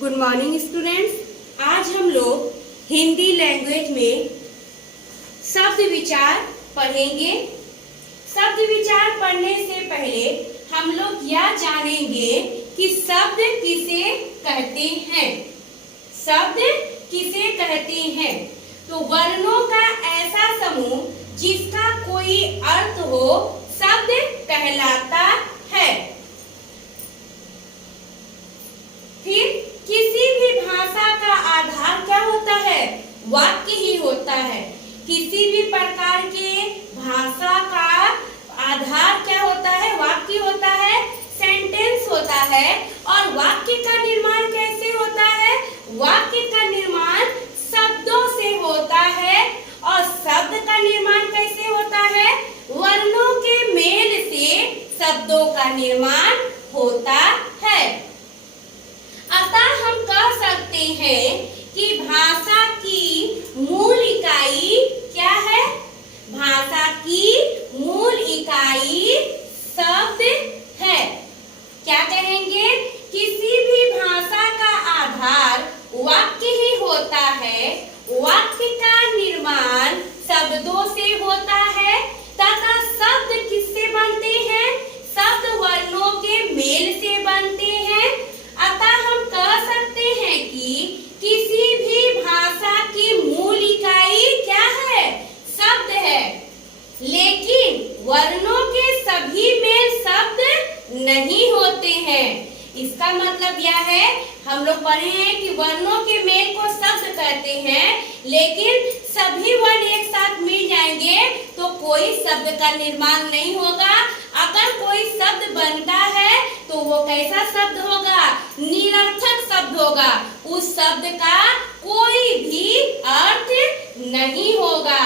Good morning students. आज हम लोग हिंदी लैंग्वेज में शब्द विचार पढ़ेंगे। शब्द विचार पढ़ने से पहले हम लोग यह जानेंगे कि शब्द किसे कहते हैं। शब्द किसे कहते हैं? तो वर्णों का ऐसा समूह जिसका कोई अर्थ हो शब्द कहलाता है। फिर किसी भी भाषा का आधार क्या होता है? वाक्य ही होता है। किसी भी प्रकार के भाषा का आधार क्या होता है? वाक्य होता है, सेंटेंस होता है। और वाक्य का निर्माण कैसे होता है? वाक्य का निर्माण शब्दों से होता है। और शब्द का निर्माण कैसे होता है? वर्णों के मेल से शब्दों का निर्माण होता है। अतः हम कह सकते हैं कि भाषा की मूल इकाई क्या है? भाषा की मूल इकाई शब्द है। क्या कहेंगे? किसी भी भाषा का आधार वाक्य ही होता है। वाक्य का निर्माण शब्दों से होता है तथा शब्द किससे बनते हैं? शब्द वर्णों के मेल से बनते हैं। अतः हम कह सकते हैं कि किसी भी भाषा की मूल इकाई क्या है? शब्द है। लेकिन वर्णों के सभी मेल शब्द नहीं होते हैं। इसका मतलब यह है, हम लोग पढ़े हैं कि वर्णों के मेल को शब्द कहते हैं, लेकिन सभी वर्ण एक साथ मिल जाएंगे तो कोई शब्द का निर्माण नहीं होगा। अगर कोई शब्द बनता है तो वो कैसा शब्द होगा? निरर्थक शब्द होगा। उस शब्द का कोई भी अर्थ नहीं होगा।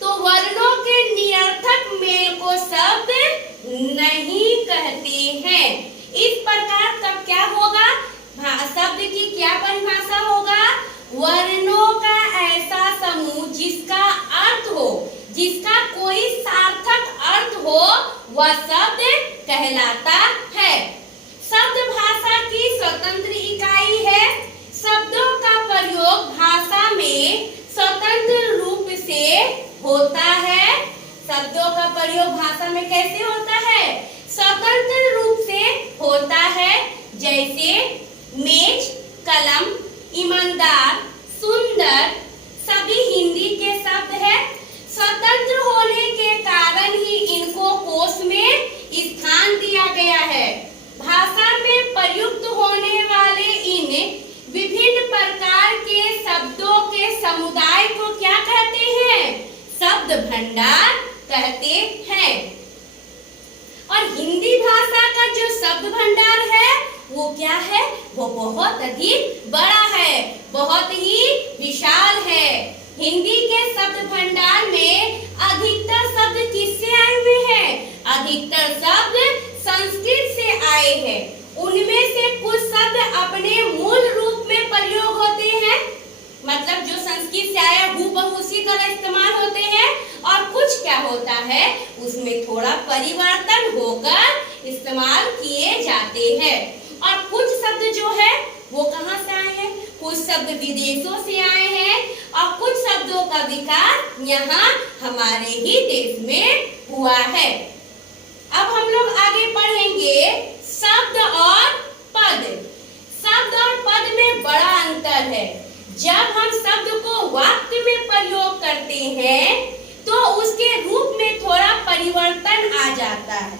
तो वर्णों के निरर्थक मेल को शब्द नहीं कहते हैं। इस प्रकार तब क्या होगा? शब्द की क्या परिभाषा होगा? वर्णों का ऐसा समूह जिसका अर्थ हो, जिसका कोई सार्थक अर्थ हो, वह शब्द कहलाता है। शब्द भाषा की स्वतंत्र इकाई है। शब्दों का प्रयोग भाषा में स्वतंत्र रूप से होता है। शब्दों का प्रयोग भाषा में कैसे होता है? स्वतंत्र रूप से होता है। जैसे मेज, कलम, ईमानदार, सुंदर सभी हिंदी के शब्द है। स्वतंत्र होने के कारण ही इनको कोश में स्थान दिया गया है। भाषा में प्रयुक्त होने वाले इन विभिन्न प्रकार के शब्दों के समुदाय को क्या कहते हैं? शब्द भंडार कहते हैं। और हिंदी भाषा का जो शब्द भंडार है वो क्या है? वो बहुत अधिक बड़ा है, बहुत ही विशाल है। हिंदी के शब्द भंडार में अधिकतर शब्द किससे आए हुए हैं? अधिकतर शब्द संस्कृत से आए हैं। उनमें से कुछ शब्द अपने मूल रूप में प्रयोग होते हैं, मतलब जो संस्कृत से आया हूबहू उसी तरह इस्तेमाल होते हैं। और कुछ क्या होता है, उसमें थोड़ा परिवर्तन होकर इस्तेमाल किए जाते हैं। और कुछ शब्द जो है वो कहाँ से आए हैं? कुछ शब्द विदेशों से आए हैं और कुछ शब्दों का विकास यहाँ हमारे ही देश में हुआ है। अब हम लोग आगे पढ़ेंगे शब्द और पद। शब्द और पद में बड़ा अंतर है। जब हम शब्द को वाक्य में प्रयोग करते हैं तो उसके रूप में थोड़ा परिवर्तन आ जाता है।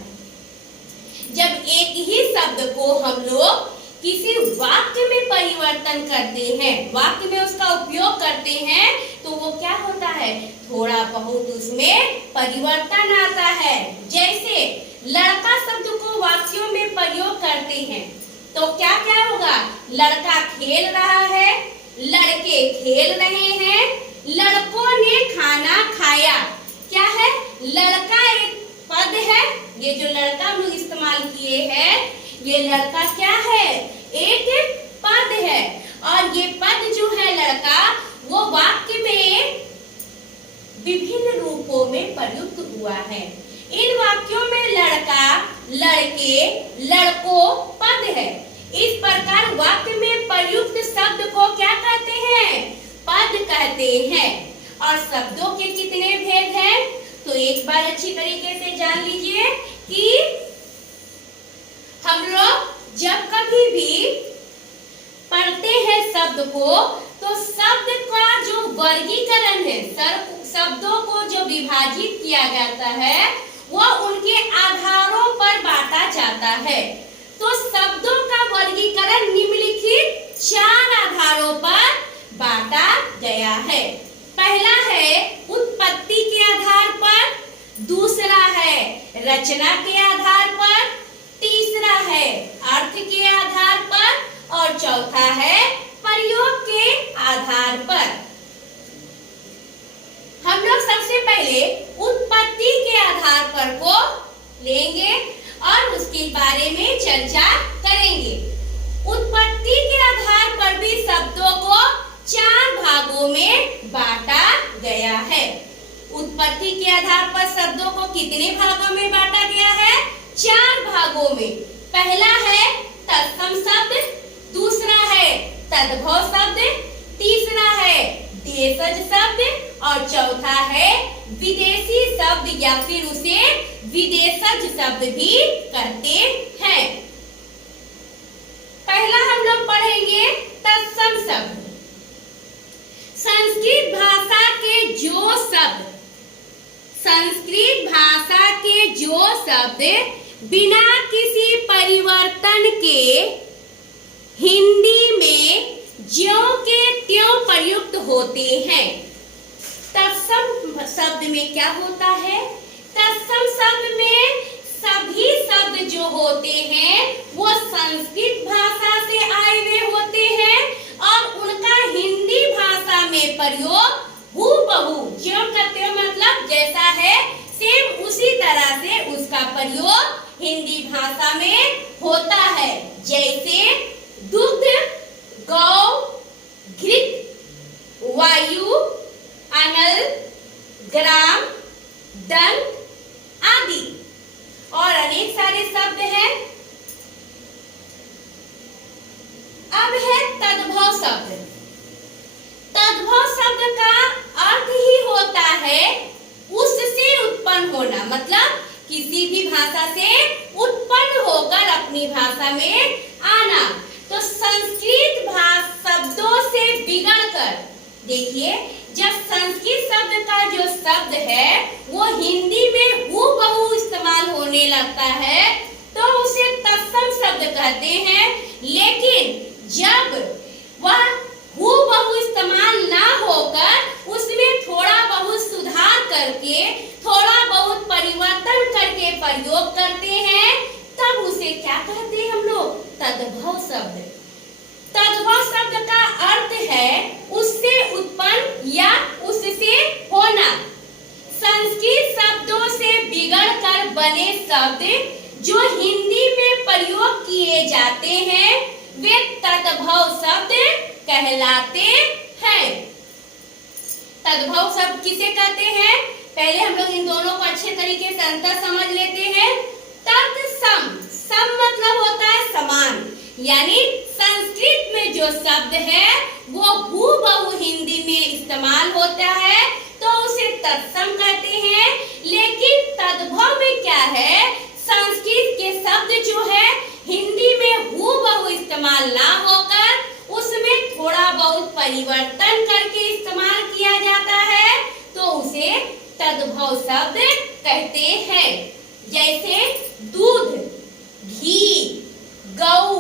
जब एक ही शब्द को हम लोग किसी वाक्य में परिवर्तन करते हैं, वाक्य में उसका उपयोग करते हैं, तो वो क्या होता है? थोड़ा बहुत उसमें परिवर्तन आता है। जैसे लड़का शब्द को वाक्यों में प्रयोग करते हैं तो क्या क्या होगा? लड़का खेल रहा है, लड़के खेल रहे हैं, लड़कों ने खाना खाया। क्या है? लड़का एक पद है। ये जो लड़का हम लोग इस्तेमाल किए हैं, ये लड़का क्या है? एक पद है। और ये पद जो है लड़का, वो वाक्य में विभिन्न रूपों में प्रयुक्त हुआ है। इन वाक्यों में लड़का, लड़के, लड़कों पद है। इस प्रकार वाक्य और शब्दों के कितने भेद हैं, तो एक बार अच्छी तरीके से जान लीजिए कि हम लोग जब कभी भी पढ़ते हैं शब्द को, तो शब्द का जो वर्गीकरण है, शब्दों को जो विभाजित किया जाता है, वह उनके आधारों पर बांटा जाता है। तो शब्दों का वर्गीकरण निम्नलिखित 4 आधारों पर बांटा गया है। पहला है उत्पत्ति के आधार पर, दूसरा है रचना के आधार पर, तीसरा है अर्थ के आधार पर और चौथा है प्रयोग के आधार पर। हम लोग सबसे पहले उत्पत्ति के आधार पर को लेंगे और उसके बारे में चर्चा करेंगे। उत्पत्ति के आधार पर भी शब्दों को 4 भागों में बांटा गया है। उत्पत्ति के आधार पर शब्दों को कितने भागों में बांटा गया है, 4 भागों में। पहला है तत्सम शब्द, दूसरा है तद्भव शब्द, तीसरा है देशज शब्द और चौथा है विदेशी शब्द या फिर उसे विदेशज शब्द भी कहते हैं। पहला हम लोग पढ़ेंगे तत्सम शब्द। संस्कृत भाषा के जो शब्द, संस्कृत भाषा के जो शब्द बिना किसी परिवर्तन के हिंदी में ज्यों के त्यों प्रयुक्त होते हैं। तत्सम शब्द में क्या होता है, तत्सम शब्द में सभी शब्द जो होते हैं वो संस्कृत भाषा से आए हुए होते हैं और उनका हिंदी भाषा में प्रयोग हूबहू, ज्यों का त्यों मतलब जैसा है सेम उसी तरह से उसका प्रयोग हिंदी भाषा में होता है। जैसे दुग्ध, गौ, घृत, वायु, अनल, ग्राम, दंत आदि और अनेक सारे शब्द हैं। अब है तद्भव शब्द। तद्भव शब्द का अर्थ ही होता है उससे उत्पन्न होना, मतलब किसी भी भाषा से उत्पन्न होकर अपनी भाषा में आना। तो संस्कृत शब्दों से बिगड़कर, देखिए जब संस्कृत शब्द का जो शब्द है वो हिंदी में हूबहू इस्तेमाल होने लगता है तो उसे तत्सम शब्द कहते हैं। लेकिन जब वह हूबहू इस्तेमाल ना होकर उसमें थोड़ा बहुत सुधार करके, थोड़ा बहुत परिवर्तन करके प्रयोग करते हैं, तब उसे क्या कहते हैं हम लोग, तद्भव शब्द। तद्भव शब्द का अर्थ है उससे उत्पन्न या उससे होना। संस्कृत शब्दों से बिगड़कर बने शब्द जो हिंदी में प्रयोग किए जाते हैं वे तद्भव शब्द कहलाते हैं। तद्भव शब्द किसे कहते हैं, पहले हम लोग इन दोनों को अच्छे तरीके से अंतर समझ लेते हैं। तत्सम, सम मतलब होता है समान, यानी संस्कृत में जो शब्द है वो हूबहू हिंदी में इस्तेमाल होता है तो उसे तत्सम कहते हैं। लेकिन तद्भव में क्या है, संस्कृत के शब्द जो है हिंदी में हूबहू इस्तेमाल ना होकर उसमें थोड़ा बहुत परिवर्तन करके इस्तेमाल किया जाता है तो उसे तद्भव शब्द कहते हैं। जैसे दूध, घी, गऊ,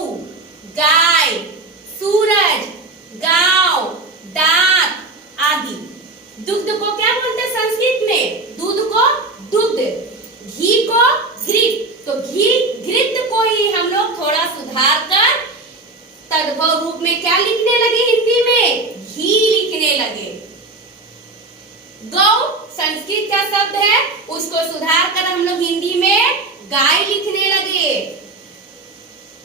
गाय, सूरज, गांव, दांत आदि। दुग्ध को क्या बोलते हैं संस्कृत में, दूध को दुग्ध, घी को घृत। तो घी घृत को ही हम लोग थोड़ा सुधार कर तद्भव रूप में क्या लिखने लगे, हिंदी में घी लिखने लगे। गौ संस्कृत का शब्द है उसको सुधार कर हम लोग हिंदी में गाय लिखने लगे।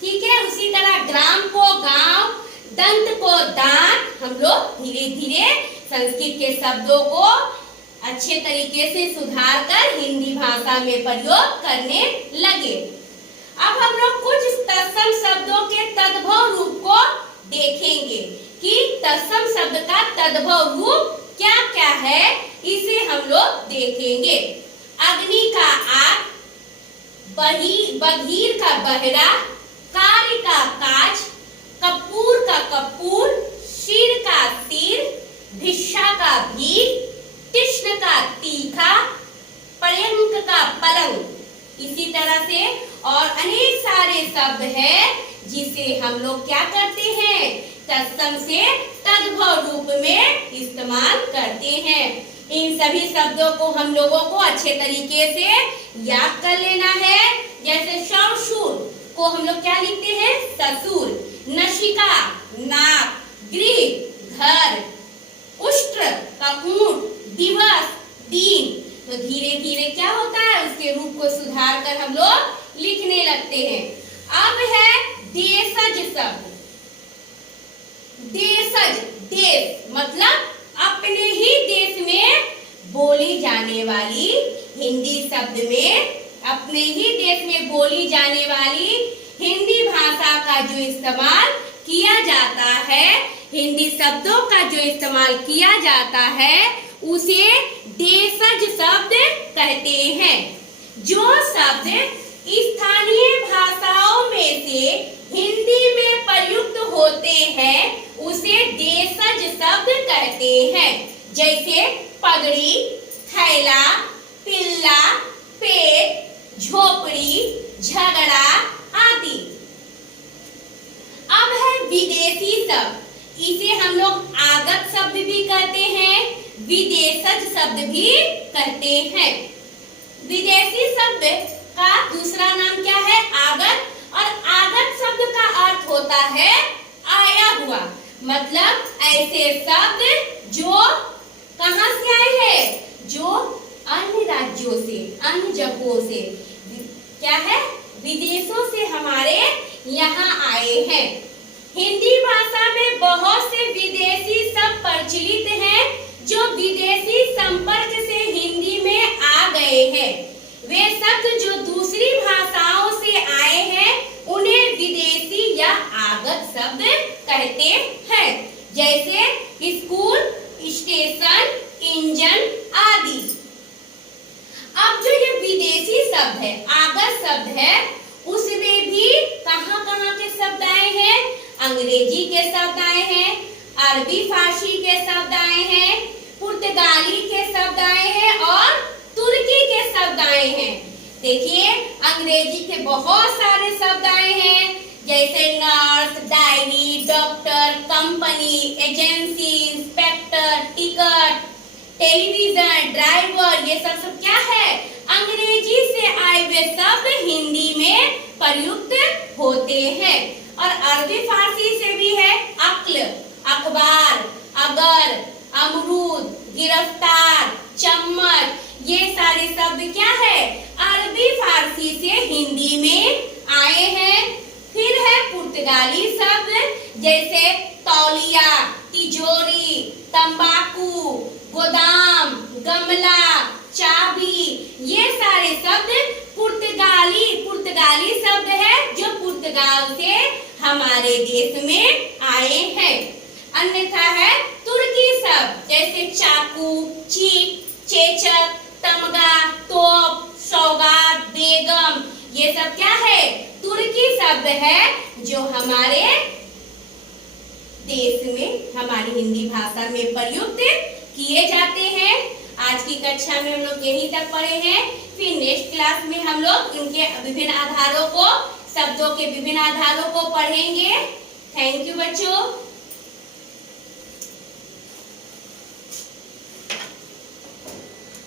ठीक है, उसी तरह ग्राम को गांव, दंत को दांत हम लोग धीरे धीरे संस्कृत के शब्दों को अच्छे तरीके से सुधार कर हिंदी भाषा में प्रयोग करने लगे। अब हम लोग कुछ तत्सम शब्दों के तद्भव रूप को देखेंगे कि तत्सम शब्द का तद्भव रूप क्या क्या है देखेंगे। अग्नि का आग, बधिर का बहरा, कार्य का काज, कपूर का कपूर, शीर का तीर, भिक्षा का भीख, तीक्ष्ण का तीखा, पर्यंक का पलंग। इसी तरह से और अनेक सारे शब्द हैं जिसे हम लोग क्या करते हैं, तत्सम से तद्भव रूप में इस्तेमाल करते हैं। इन सभी शब्दों को हम लोगों को अच्छे तरीके से याद कर लेना है। जैसे ससुर को हम लोग क्या लिखते हैं, ससुर। नशिका नाक, गृह घर, उष्ट्र का ऊंट, दिवस दिन। तो धीरे धीरे क्या होता है, उसके रूप को सुधार कर हम लोग लिखने लगते हैं। अब है देशज शब्द। देशज, देश मतलब अपने ही देश में बोली जाने वाली, हिंदी शब्द में अपने ही देश में बोली जाने वाली हिंदी भाषा का जो इस्तेमाल किया जाता है, हिंदी शब्दों का जो इस्तेमाल किया जाता है, उसे देशज शब्द कहते हैं। जो शब्द स्थानीय भाषाओं में से हिंदी में प्रयुक्त होते हैं उसे देशज शब्द कहते हैं। जैसे पगड़ी, थैला, पिल्ला, पेट, झोपड़ी, झगड़ा आदि। अब है विदेशी शब्द। इसे हम लोग आगत शब्द भी कहते हैं, विदेशज शब्द भी कहते हैं। विदेशी शब्द का दूसरा नाम क्या है, आगत। और आगत शब्द का अर्थ होता है आया हुआ, मतलब ऐसे शब्द जो कहां से आए हैं, जो अन्य राज्यों से, अन्य जगहों से, क्या है, विदेशों से हमारे यहाँ आए हैं। हिंदी भाषा में बहुत से विदेशी शब्द प्रचलित हैं जो विदेशी संपर्क से हिंदी में आ गए हैं। वे शब्द जो दूसरी भाषाओं से आए हैं उन्हें विदेशी या आगत शब्द कहते हैं। जैसे स्कूल, स्टेशन, इंजन आदि। अब जो ये विदेशी शब्द है, आगत शब्द है, उसमें भी कहां-कहां के शब्द आए हैं, अंग्रेजी के शब्द आए हैं, अरबी फारसी के शब्द आए हैं, पुर्तगाली के शब्द आए हैं और तुर्की के शब्द आए हैं। देखिए अंग्रेजी के बहुत सारे शब्द आए हैं, जैसे nurse, diary, doctor, company, agency, inspector, ticket, television, driver. ये सब क्या है, अंग्रेजी से आए हुए शब्द हिंदी में प्रयुक्त होते हैं। और अरबी फारसी से भी है अक्ल, अखबार, अगर, अमरूद, गिरफ्तार, चम्मच। ये सारे शब्द क्या है, अरबी फारसी से हिंदी में आए हैं। फिर है पुर्तगाली शब्द, जैसे तौलिया, तिजोरी, तंबाकू, गोदाम, गमला, चाबी। ये सारे शब्द पुर्तगाली शब्द है जो पुर्तगाल से हमारे देश में आए हैं। अन्यथा है तुर्की शब्द, जैसे चाकू, चीक, चेचक, तमगा, तोप, सौगात, बेगम। ये सब क्या है, तुर्की शब्द है जो हमारे देश में, हमारी हिंदी भाषा में प्रयुक्त किए जाते हैं। आज की कक्षा में हम लोग यहीं तक पढ़े हैं। फिर नेक्स्ट क्लास में हम लोग इनके विभिन्न आधारों को, शब्दों के विभिन्न आधारों को पढ़ेंगे। थैंक यू बच्चों।